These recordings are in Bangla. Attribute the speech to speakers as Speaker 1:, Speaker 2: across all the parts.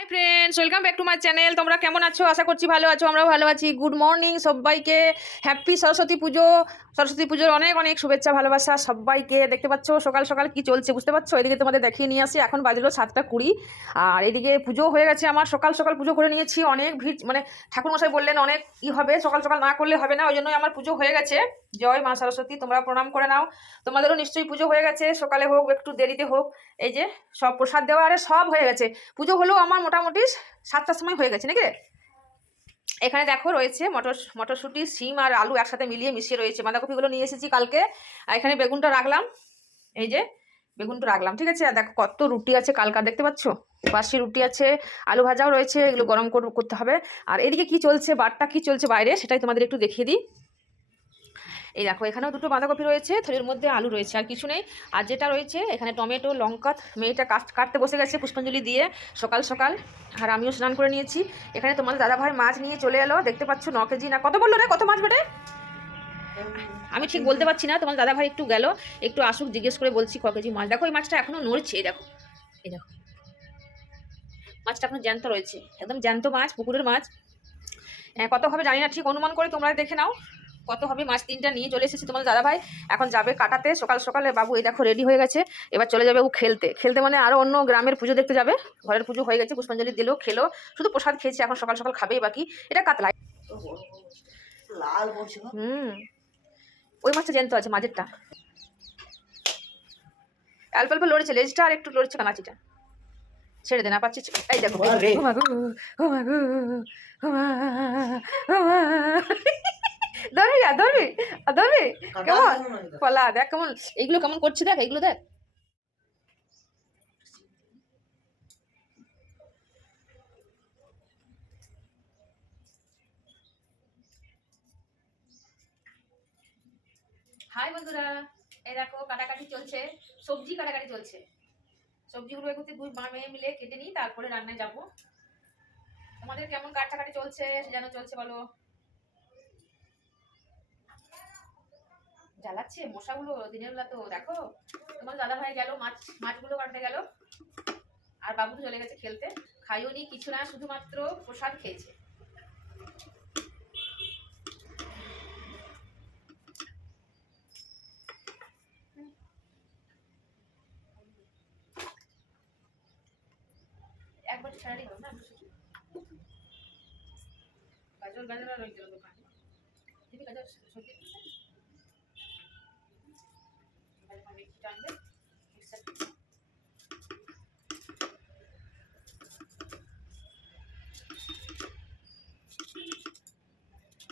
Speaker 1: Hi friends welcome back to my channel তোমরা কেমন আছো? আশা করছি ভালো আছো, আমরাও ভালো আছি। গুড মর্নিং সবাইকে। হ্যাপি সরস্বতী পুজো। সরস্বতী পুজোর অনেক অনেক শুভেচ্ছা, ভালোবাসা সবাইকে। দেখতে পাচ্ছ, সকাল সকাল কি চলছে, বুঝতে পারছ? এদিকে তোমাদের দেখিয়ে নিয়ে আসি। এখন বাজলো সাতটা কুড়ি। আর এদিকে পুজো হয়ে গেছে আমার। সকাল সকাল পুজো করে নিয়েছি। অনেক ভিড় মানে ঠাকুরমশাই বললেন, অনেক ই হবে। সকাল সকাল না করলে হবে না। ওই জন্যই আমার পুজো হয়ে গেছে। জয় মা সরস্বতী, তোমরা প্রণাম করে নাও। তোমাদেরও নিশ্চয়ই পুজো হয়ে গেছে। সকালে হোক, একটু দেরিতে হোক। এই যে সব প্রসাদ দেওয়া, আরে সব হয়ে গেছে। পুজো হলেও আমার মোটামুটি সাতটার সময় হয়ে গেছে, নাকি? এখানে দেখো রয়েছে মটর, মটরশুঁটি সিম আর আলু একসাথে মিলিয়ে মিশিয়ে রয়েছে। বাঁধাকপিগুলো নিয়ে এসেছি কালকে। আর এখানে বেগুনটা রাখলাম। এই যে বেগুনটা রাখলাম, ঠিক আছে? আর দেখো কত রুটি আছে কালকার, দেখতে পাচ্ছ? বাসি রুটি আছে, আলু ভাজাও রয়েছে, এগুলো গরম কর- করতে হবে। আর এদিকে কি চলছে, বারটা কি চলছে বাইরে, সেটাই তোমাদের একটু দেখিয়ে দিই। এই দেখো এখানেও দুটো বাঁধাকপি রয়েছে থলির মধ্যে আলু রয়েছে আর কিছু নেই। আর যেটা রয়েছে এখানে টমেটো লঙ্কা মেয়েটা কাট- কাটতে বসে গেছে পুষ্পাঞ্জলি দিয়ে সকাল সকাল আর আমিও স্নান করে নিয়েছি। এখানে তোমাদের দাদাভাই মাছ নিয়ে চলে এলো দেখতে পাচ্ছ ন কেজি না কত বলল রে কত মাছ বেটে? আমি ঠিক বলতে পারছি না তোমার দাদাভাই একটু গেল একটু আসুক জিজ্ঞেস করে বলছি ক কেজি মাছ। দেখো এই মাছটা এখনও নড়ছে এই দেখো এই দেখো। মাছটা এখনও জ্যান্ত রয়েছে একদম জ্যান্ত মাছ পুকুরের মাছ। হ্যাঁ, কত হবে জানি না ঠিক অনুমান করে তোমরা দেখে নাও। কত হবে? মাছ তিনটা নিয়ে চলে এসেছি তোমার দাদা ভাই এখন যাবে কাটাতে। সকাল সকালে বাবু এই দেখো রেডি হয়ে গেছে। এবার চলে যাবে ও খেলতে। খেলতে মানে আরও অন্য গ্রামের পুজো দেখতে যাবে। ঘরের পুজো হয়ে গেছে পুষ্পাঞ্জলি দিলেও খেলো। শুধু প্রসাদ খেয়েছে এখন সকাল সকাল খাবেই বাকি। এটা কাতলা।
Speaker 2: লাল
Speaker 1: হুম। ওই মাছটা জ্যান্ত আছে মাঝেরটা। অল্প অল্প লড়েছে লেজটা আর একটু লড়ছে কানাচিটা। ছেড়ে দে না পাচ্ছি এই দেখো। ও ও ও ও মা। ধরবি আর ধরবি আর ধরবি কেমন। পলা দেখ কেমন। এইগুলো কেমন করছে দেখ এইগুলো দেখ। হাই বন্ধুরা এই দেখো কাটাকাটি চলছে সবজি কাটাকাটি চলছে। সবজিগুলো এগুলো দুই মা মেয়ে মিলে কেটে নিই তারপরে রান্নায় যাব। তোমাদের কেমন কাটাকাটি চলছে সে যেন চলছে বলো। জ্বালাচ্ছে, মশাগুলো দিনের বেলা তো দেখো, তোমার দাদা ভাই গেল, মাছ, মাছগুলো কাটতে গেল, আর বাবু চলে গেছে খেলতে। খাইও নি, কিছু না, শুধুমাত্র প্রসাদ খেয়েছে। একবার ছাড়াই হোক না গাজর গাজর সত্যি মিক্সিটা মিক্সার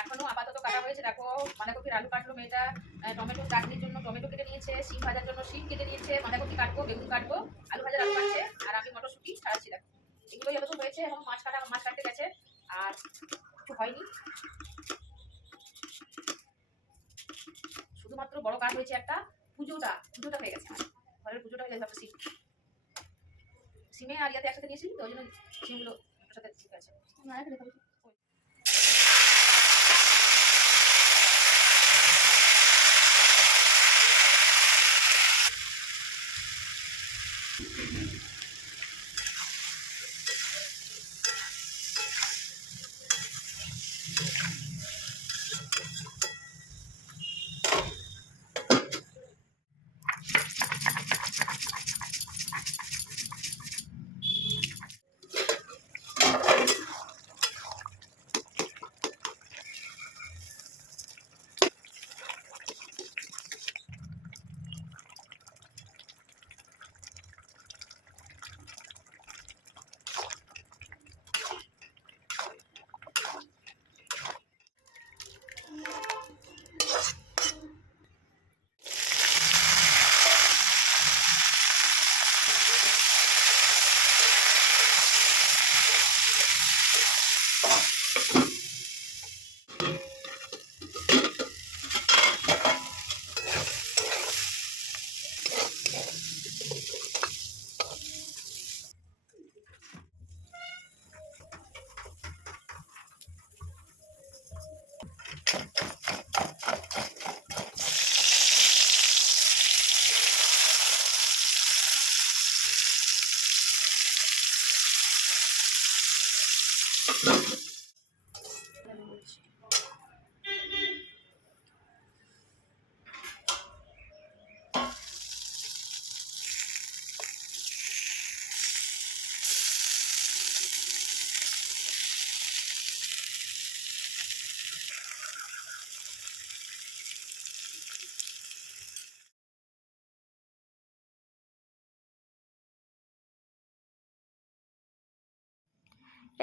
Speaker 1: এখনও আপাতত কাটা হয়েছে। দেখো বাঁধাকপির আলু কাটলো মেয়েটা টমেটো চাটনির জন্য টমেটো কেটে নিয়েছে সিম ভাজার জন্য সিম কেটে নিয়েছে বাঁধাকপি কাটবো, বেগুন কাটবো, আলু ভাজার আলু কাটছে আর আমি মটরশুঁটি ছাড়াচ্ছি, দেখো। এগুলোই যত হয়েছে এখন মাছ কাটা, মাছ কাটতে গেছে, আর কিছু হয়নি। শুধুমাত্র বড় কাজ হয়েছে একটা পুজোটা পুজোটা হয়ে গেছে ঘরের পুজোটা হয়ে গেছে সিম। সিমে আর ইয়াতে একসাথে নিয়েছি তো, ওই জন্য সিমগুলো একসাথে সাথে ঠিক আছে।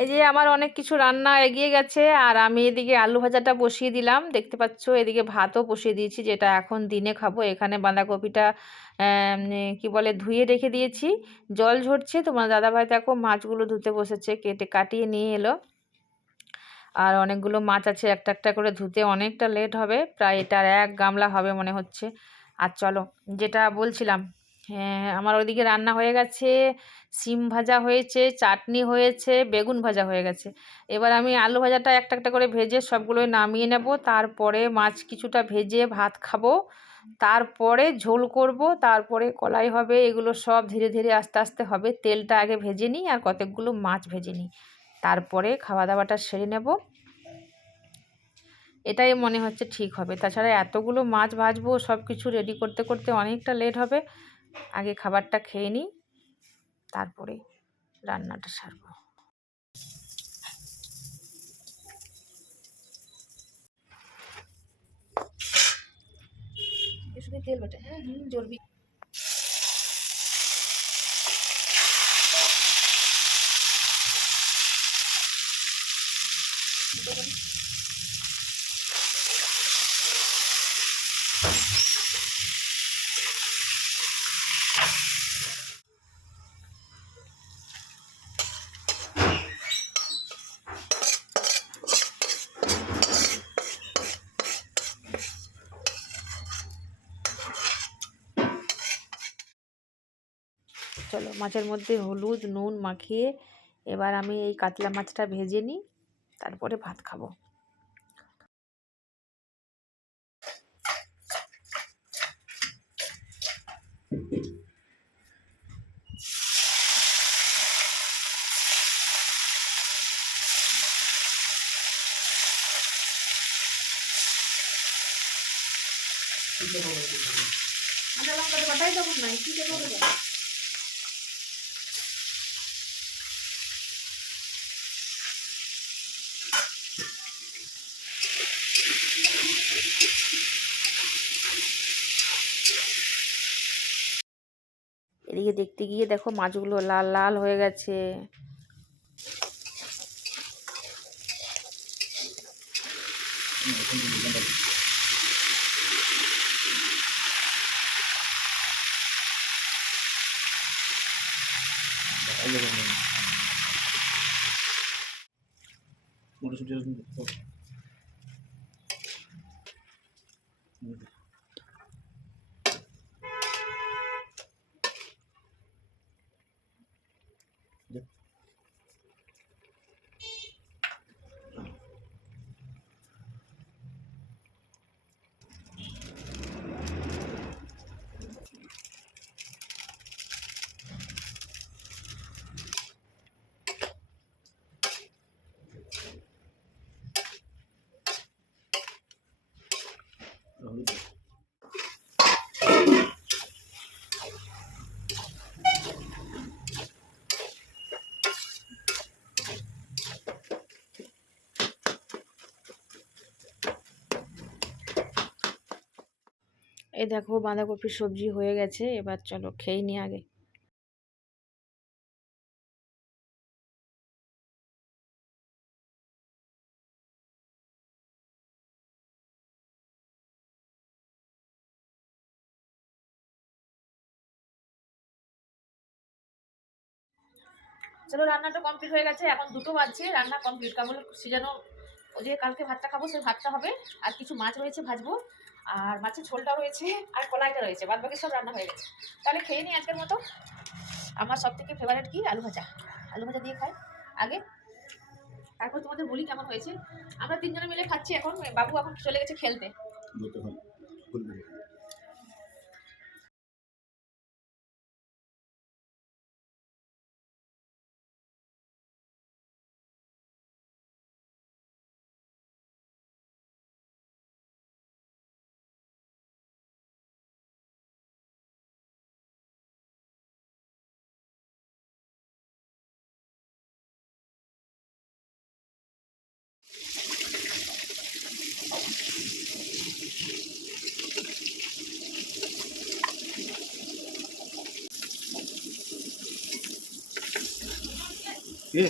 Speaker 1: এই যে আমার অনেক কিছু রান্না এগিয়ে গেছে, আর আমি এদিকে আলু ভাজাটা বসিয়ে দিলাম। দেখতে পাচ্ছ, এদিকে ভাতও বসিয়ে দিয়েছি, যেটা এখন দিনে খাব। এখানে বাঁধাকপিটা কি বলে, ধুয়ে রেখে দিয়েছি। জল ঝরছে, তোমার দাদাভাই দেখো মাছগুলো ধুতে বসেছে, কেটে কাটিয়ে নিয়ে এলো। আর অনেকগুলো মাছ আছে, একটা একটা করে ধুতে অনেকটা লেট হবে, প্রায় এটার এক গামলা হবে মনে হচ্ছে। আর চলো, যেটা বলছিলাম হ্যাঁ আমার ওইদিকে রান্না হয়ে গেছে সিম ভাজা হয়েছে, চাটনি হয়েছে, বেগুন ভাজা হয়ে গেছে। এবার আমি আলু ভাজাটা একটা একটা করে ভেজে সবগুলোই নামিয়ে নেব, তারপরে মাছ কিছুটা ভেজে ভাত খাব, তারপরে ঝোল করব, তারপরে কলাই হবে, এগুলো সব ধীরে ধীরে আস্তে আস্তে হবে, তেলটা আগে ভেজে নিই আর কতকগুলো মাছ ভেজে নিই। তারপরে খাওয়া দাওয়াটা সেরে নেব। এটাই মনে হচ্ছে ঠিক হবে। তাছাড়া এতগুলো মাছ ভাজবো সব কিছু রেডি করতে করতে অনেকটা লেট হবে। আগে খাবারটা খেয়ে নিই তারপরে রান্নাটা সারব। তেল বাটে হ্যাঁ জলবি চলো, মাছের মধ্যে হলুদ, নুন মাখিয়ে এবার আমি এই কাতলা মাছটা ভেজে নিই, তারপরে ভাত খাব। লঙ্কা তো কি দেবো এদিকে দেখতে গিয়ে দেখো মাছগুলো লাল লাল হয়ে গেছে।
Speaker 3: মটরশুটি Yep.
Speaker 1: এই দেখো বাঁধাকপির সবজি হয়ে গেছে, এবার চলো খেয়ে নি আগে। চলো রান্নাটা কমপ্লিট হয়ে গেছে, এখন দুটো বাজছে, রান্না কমপ্লিট কেবল সিজানো ওই যে কালকে ভাতটা খাব সেই ভাতটা হবে। আর কিছু মাছ রয়েছে ভাজবো। আর মাছের ঝোলটা রয়েছে আর কলাইটা রয়েছে বাদ বাকি সব রান্না হয়ে গেছে। তাহলে খেয়ে নিই আজকের মতো। আমার সব থেকে ফেভারিট কি? আলু ভাজা। আলু ভাজা দিয়ে খাই। আগে তারপর তোমাদের বলি কেমন হয়েছে। আমরা তিনজনে মিলে খাচ্ছি এখন বাবু এখন চলে গেছে খেলতে।
Speaker 3: কে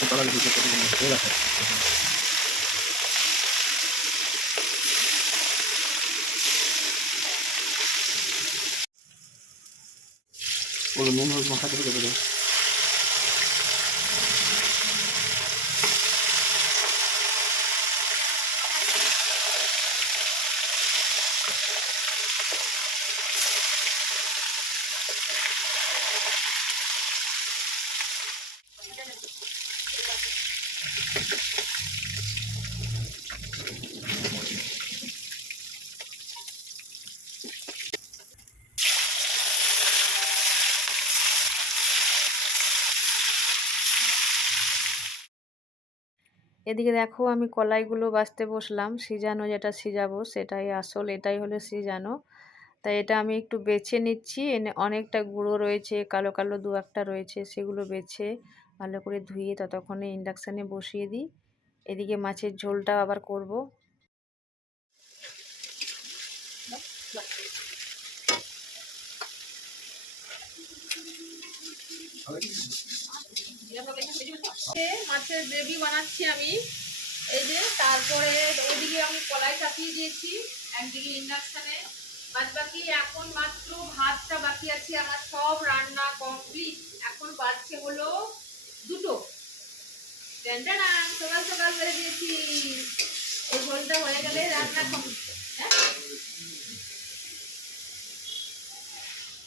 Speaker 3: তারা কিছু হয়ে গেছে বলো নুন হলুদ মাখা থেকে দেবে
Speaker 1: এদিকে দেখো আমি কলাইগুলো বাছতে বসলাম, সিজানো যেটা সিজাবো সেটাই আসল, এটাই হলো সিজানো। তাই এটা আমি একটু বেছে নিচ্ছি, এনে অনেকটা গুঁড়ো রয়েছে, কালো কালো দু একটা রয়েছে, সেগুলো বেছে ভালো করে ধুয়ে ততক্ষণে ইন্ডাকশানে বসিয়ে দিই। এদিকে মাছের ঝোলটা আবার করব। মাছের গ্রেভি বানাচ্ছি আমি। এই যে তারপরে ওইদিকে আমি কলাই চাপিয়ে দিয়েছি একদিকে ইন্ডাকশানে বাদ বাকি এখন মাত্র ভাতটা বাকি আছে আমার সব রান্না কমপ্লিট এখন বাজছে হলো দুটো। ট্যান্টানান, সকাল সকাল বেড়ে দিয়েছি। এই ঝোলটা হয়ে গেলে রান্না কমপ্লিট হ্যাঁ?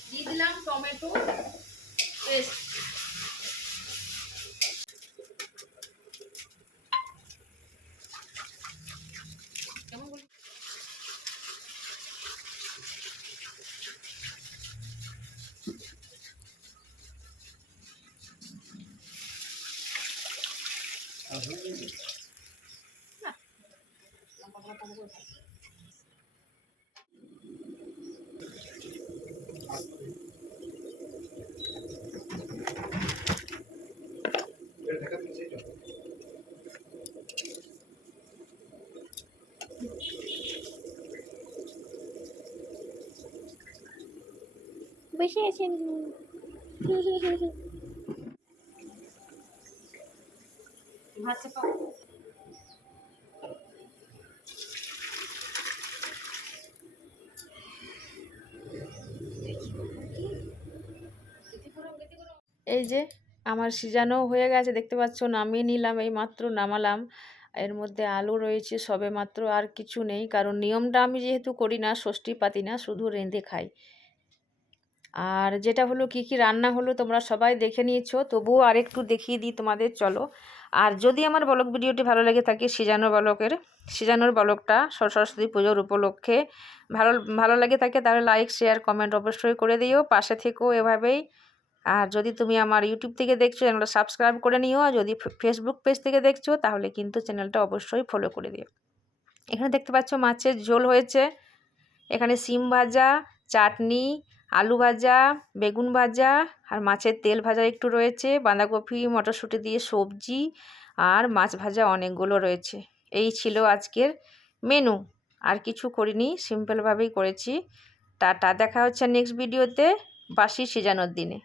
Speaker 1: দিয়ে দিলাম টমেটো পেস্ট
Speaker 4: বসে আছেন
Speaker 1: এই যে আমার সিজানো হয়ে গেছে দেখতে পাচ্ছ? নামিয়ে নিলাম এই মাত্র নামালাম। এর মধ্যে আলু রয়েছে সবে মাত্র আর কিছু নেই কারণ নিয়মটা আমি যেহেতু করি না ষষ্ঠী পাতি না শুধু রেঁধে খাই। আর যেটা হলো কি কি রান্না হলো তোমরা সবাই দেখে নিয়েছো, তবুও আরেকটু দেখিয়ে দিই তোমাদের, চলো। আর যদি আমার বলক ভিডিওটি ভালো লেগে থাকে সিজানো বলকের সিজানোর বলকটা সর- সরস্বতী পুজোর উপলক্ষে ভালো ভালো লেগে থাকে, তাহলে লাইক শেয়ার কমেন্ট অবশ্যই করে দিও, পাশে থেকেও এভাবেই। আর যদি তুমি আমার ইউটিউব থেকে দেখছ, চ্যানেলটা সাবস্ক্রাইব করে নিও, আর যদি ফেসবুক পেজ থেকে দেখছ, তাহলে কিন্তু চ্যানেলটা অবশ্যই ফলো করে দিও। এখানে দেখতে পাচ্ছ মাছের ঝোল হয়েছে। এখানে সিম ভাজা, চাটনি আলু ভাজা, বেগুন ভাজা আর মাছের তেল ভাজা একটু রয়েছে। বাঁধাকপি, মটরশুঁটি দিয়ে সবজি আর মাছ ভাজা অনেকগুলো রয়েছে। এই ছিল আজকের মেনু আর কিছু করিনি সিম্পলভাবেই করেছি। টাটা, দেখা হচ্ছে নেক্সট ভিডিওতে বাসি সিজানোর দিনে।